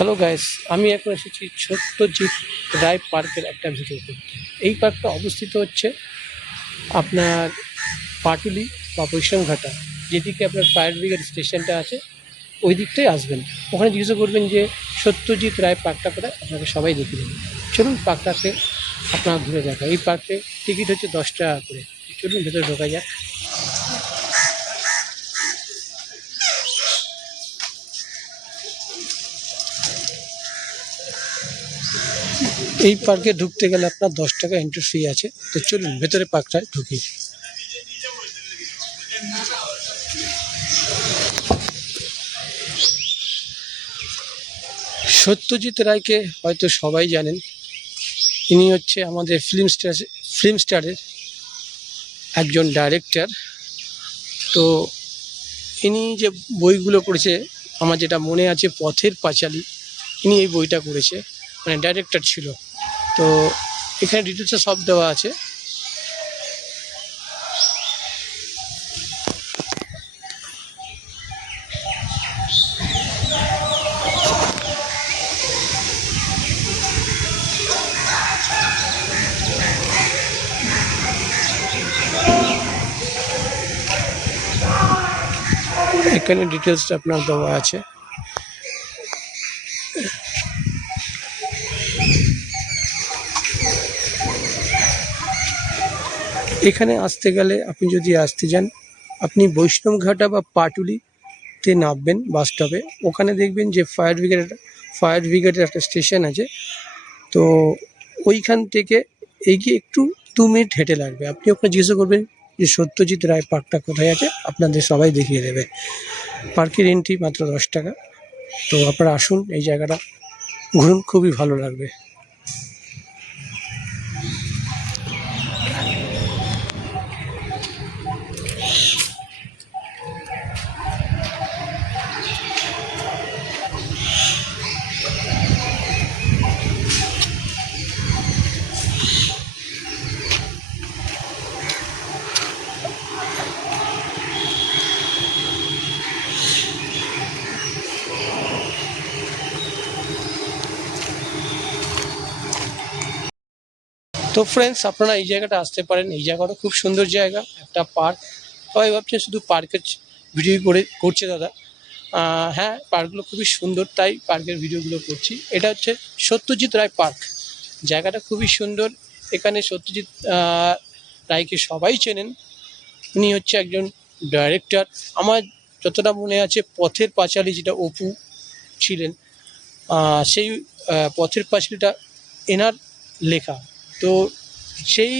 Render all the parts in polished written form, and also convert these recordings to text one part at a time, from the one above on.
Hello guys, আমি এখন এসেছি সত্যজিৎ রায় পার্কের একটা ভিডিও করতে। এই পার্কটা অবস্থিত হচ্ছে আপনার পাটুলি বা বৈষ্ণবঘাটা, যেদিকে আপনার ফায়ার ব্রিগেড স্টেশনটা আছে ওই দিকটাই আসবেন। ওখানে জিজ্ঞাসা করবেন যে সত্যজিৎ রায় পার্কটা কোথায়, আপনাকে সবাই দেখিয়ে দেবেন। চলুন পার্কটাকে আপনার ঘুরে দেখা। এই পার্কে টিকিট হচ্ছে 10 টাকা করে। চলুন ভেতরে ঢোকা যাক। এই পার্কে ঢুকতে গেলে আপনার 10 টাকা এন্ট্রি ফি আছে। তো চলুন ভেতরে পার্কটায় ঢুকি। সত্যজিৎ রায়কে হয়তো সবাই জানেন। ইনি হচ্ছে আমাদের ফিল্ম স্টারের একজন ডাইরেক্টর। তো ইনি যে বইগুলো করেছে, আমার যেটা মনে আছে পথের পাঁচালী, ইনি এই বইটা করেছে, মানে ডাইরেক্টর ছিল। তো এখানে ডিটেলসে সব দেওয়া আছে। এখানে ডিটেলসটা আপনার দেওয়া আছে। এখানে আসতে গেলে আপনি যদি আসতে যান, আপনি বৈষ্ণবঘাটা বা পাটুলিতে নামবেন বাস স্টপে। ওখানে দেখবেন যে ফায়ার ব্রিগেডের একটা স্টেশন আছে। তো ওইখান থেকে এগিয়ে একটু 2 মিনিট হেঁটে লাগবে। আপনি ওখানে জিজ্ঞাসা করবেন যে সত্যজিৎ রায় পার্কটা কোথায় আছে, আপনাদের সবাই দেখিয়ে দেবে। পার্কের এন্ট্রি মাত্র 10 টাকা। তো আপনারা আসুন, এই জায়গাটা ঘুরুন, খুবই ভালো লাগবে। তো ফ্রেন্ডস, আপনারা এই জায়গাটা আসতে পারেন। এই জায়গাটা খুব সুন্দর জায়গা, একটা পার্ক। সবাই ভাবছে শুধু পার্কের ভিডিও করছে দাদা। হ্যাঁ, পার্কগুলো খুবই সুন্দর, তাই পার্কের ভিডিওগুলো করছি। এটা হচ্ছে সত্যজিৎ রায় পার্ক। জায়গাটা খুবই সুন্দর। এখানে সত্যজিৎ রায়কে সবাই চেনেন। উনি হচ্ছে একজন ডাইরেক্টর। আমার যতটা মনে আছে পথের পাঁচালী, যেটা অপু ছিলেন, সেই পথের পাঁচালীটা এনার লেখা। তো সেই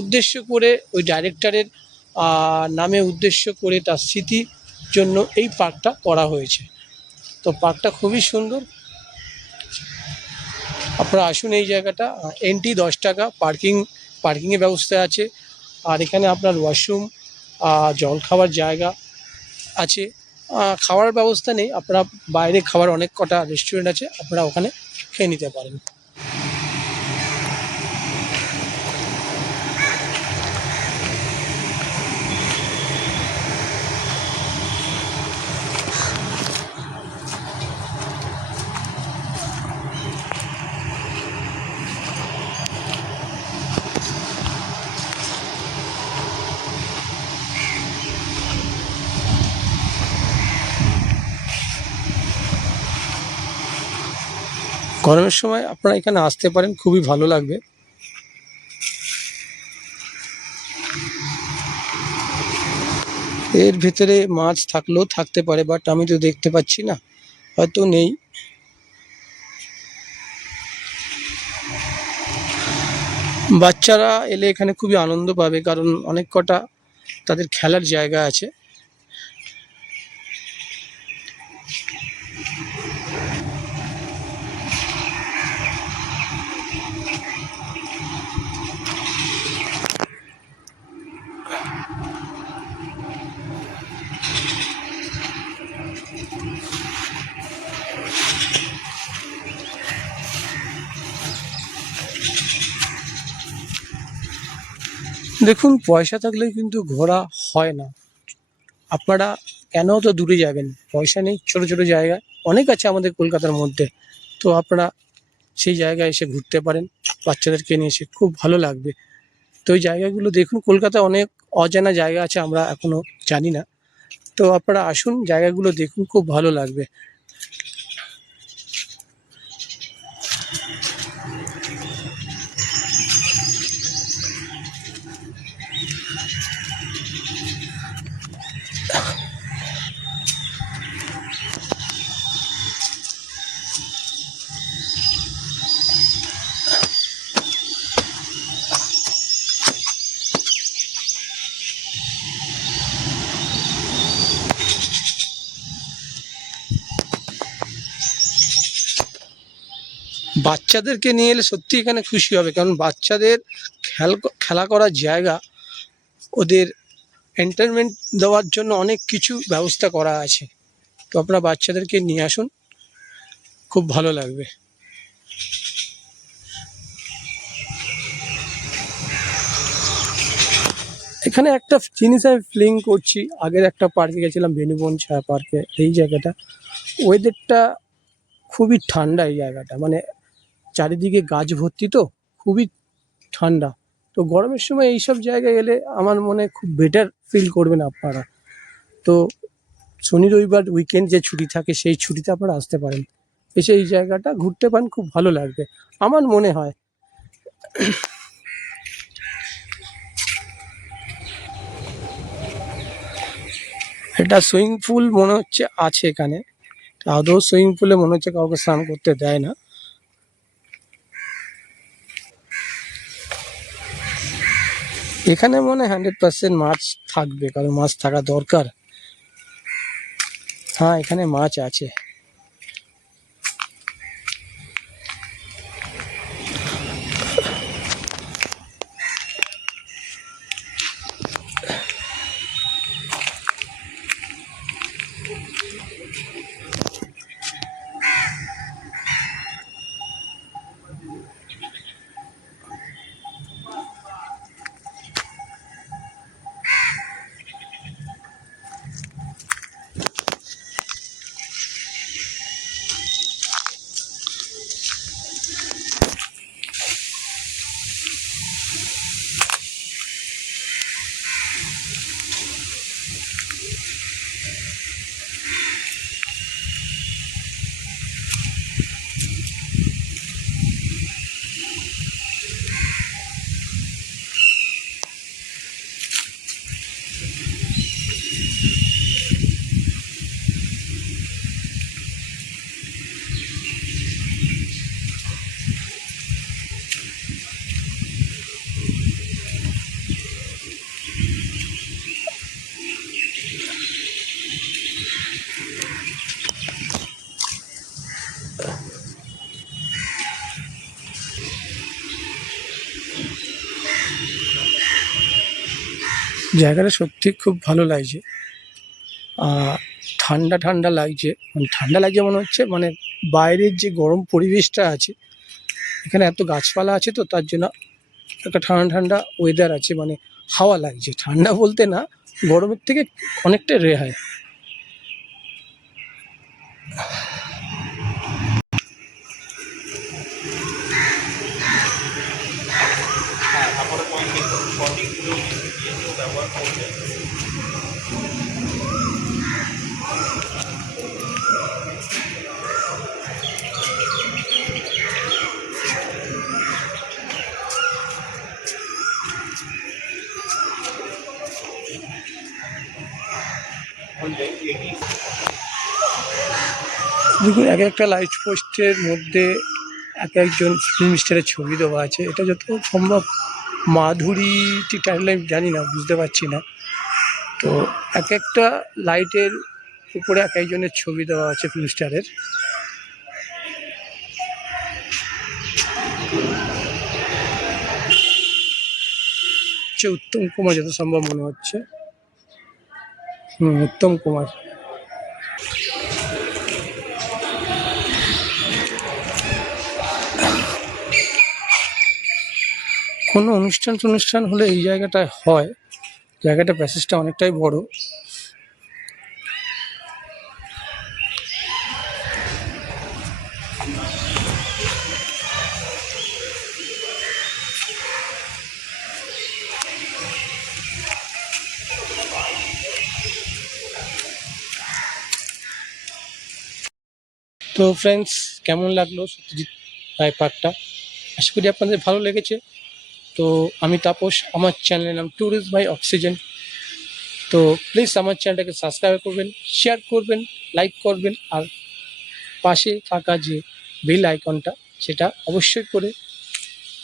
উদ্দেশ্য করে ওই ডাইরেক্টরের নামে উদ্দেশ্য করে তার স্মৃতির জন্য এই পার্কটা করা হয়েছে। তো পার্কটা খুবই সুন্দর। আপনারা আসুন এই জায়গাটা। এন্ট্রি 10 টাকা, পার্কিংয়ের ব্যবস্থা আছে। আর এখানে আপনার ওয়াশরুম, জল খাওয়ার জায়গা আছে। খাওয়ার ব্যবস্থা নেই, আপনারা বাইরে খাওয়ার অনেক কটা রেস্টুরেন্ট আছে, আপনারা ওখানে খেয়ে নিতে পারেন। গরমের সময় আপনারা এখানে আসতে পারেন, খুবই ভালো লাগবে। এর ভেতরে মাছ থাকলেও থাকতে পারে, বাট আমি তো দেখতে পাচ্ছি না, হয়তো নেই। বাচ্চারা এলে এখানে খুবই আনন্দ পাবে, কারণ অনেক কটা তাদের খেলার জায়গা আছে। দেখুন, পয়সা থাকলে কিন্তু ঘোরা হয় না। আপনারা কেন তো দূরে যাবেন, পয়সা নেই। ছোট ছোট জায়গা অনেক আছে আমাদের কলকাতার মধ্যে, তো আপনারা সেই জায়গায় এসে ঘুরতে পারেন, বাচ্চাদেরকে নিয়ে এসে খুব ভালো লাগবে। তো ওই জায়গাগুলো দেখুন, কলকাতায় অনেক অজানা জায়গা আছে আমরা এখনো জানি না। তো আপনারা আসুন, জায়গাগুলো দেখুন, খুব ভালো লাগবে। বাচ্চাদেরকে নিয়ে এলে সত্যি এখানে খুশি হবে, কারণ বাচ্চাদের খেলা করার জায়গা, ওদের এন্টারটেনমেন্ট দেওয়ার জন্য অনেক কিছু ব্যবস্থা করা আছে। তো আপনারা বাচ্চাদেরকে নিয়ে আসুন, খুব ভালো লাগবে। এখানে একটা জিনিস আমি ফিলিং করছি, আগের একটা পার্কে গেছিলাম, বেনুবন ছায়া পার্কে। এই জায়গাটা ওয়েদারটা খুবই ঠান্ডা, এই জায়গাটা মানে চারিদিকে গাছ ভর্তি, তো খুবই ঠান্ডা। তো গরমের সময় এইসব জায়গায় এলে আমার মনে হয় খুব বেটার ফিল করবেন আপনারা। তো শনি রবিবার উইকেন্ড যে ছুটি থাকে, সেই ছুটিতে আপনারা আসতে পারেন, এসে এই জায়গাটা ঘুরতে পারেন, খুব ভালো লাগবে আমার মনে হয়। এটা সুইমিং পুল মনে হচ্ছে আছে এখানে, আদৌ সুইমিং পুলে মনে হচ্ছে কাউকে স্নান করতে দেয় না। এখানে মনে হয় 100% মাছ থাকবে, কারণ মাছ থাকা দরকার। হ্যাঁ, এখানে মাছ আছে। জায়গাটা সত্যি খুব ভালো লাগছে। ঠান্ডা ঠান্ডা লাগছে, মানে ঠান্ডা লাগছে মনে হচ্ছে, মানে বাইরের যে গরম পরিবেশটা আছে, এখানে এত গাছপালা আছে, তো তার জন্য একটা ঠান্ডা ঠান্ডা ওয়েদার আছে, মানে হাওয়া লাগছে। ঠান্ডা বলতে না, গরমের থেকে অনেকটা রেহাই। দেখুন, এক একটা লাইট পোস্টের মধ্যে এক একজন ফিল্ম স্টারের ছবি দেওয়া আছে। এটা যত সম্ভব মাধুরী ঠিক টাইটেল আমি জানি না, বুঝতে পারছি না। তো এক একটা লাইটের উপরে এক একজনের ছবি দেওয়া আছে ফিল্ম স্টারের। হচ্ছে উত্তম কুমার, যত সম্ভব মনে হচ্ছে। উত্তম কুমার। কোনো অনুষ্ঠান হলে এই জায়গাটায় হয়। জায়গাটা প্যাসেজটা অনেকটাই বড়। তো ফ্রেন্ডস, কেমন লাগলো সত্যজিৎ রায় পার্কটা? আশা করি আপনাদের ভালো লেগেছে। তো আমি তাপস, আমার চ্যানেলের নাম ট্যুরিস্ট বাই অক্সিজেন। তো প্লিজ আমার চ্যানেলটাকে সাবস্ক্রাইব করবেন, শেয়ার করবেন, লাইক করবেন, আর পাশে থাকা যে বেল আইকনটা সেটা অবশ্যই করে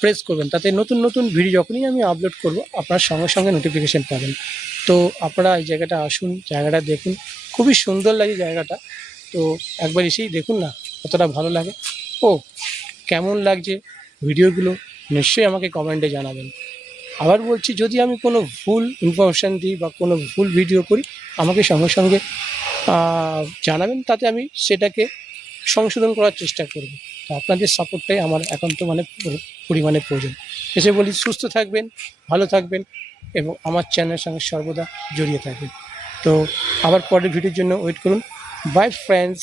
প্রেস করবেন, তাতে নতুন নতুন ভিডিও যখনই আমি আপলোড করব আপনার সঙ্গে সঙ্গে নোটিফিকেশান পাবেন। তো আপনারা এই জায়গাটা আসুন, জায়গাটা দেখুন, খুবই সুন্দর লাগে জায়গাটা। তো একবার এসেই দেখুন না কতটা ভালো লাগে। ও, কেমন লাগছে ভিডিওগুলো নিশ্চয়ই আমাকে কমেন্টে জানাবেন। আবার বলছি, যদি আমি কোনো ভুল ইনফরমেশান দিই বা কোনো ভুল ভিডিও করি, আমাকে সঙ্গে সঙ্গে জানাবেন, তাতে আমি সেটাকে সংশোধন করার চেষ্টা করব। তো আপনাদের সাপোর্টটাই আমার একান্ত মানে পরিমাণে প্রয়োজন। এসে বলি, সুস্থ থাকবেন, ভালো থাকবেন এবং আমার চ্যানেলের সঙ্গে সর্বদা জড়িয়ে থাকবেন। তো আবার পরের ভিডিওর জন্য ওয়েট করুন। By friends.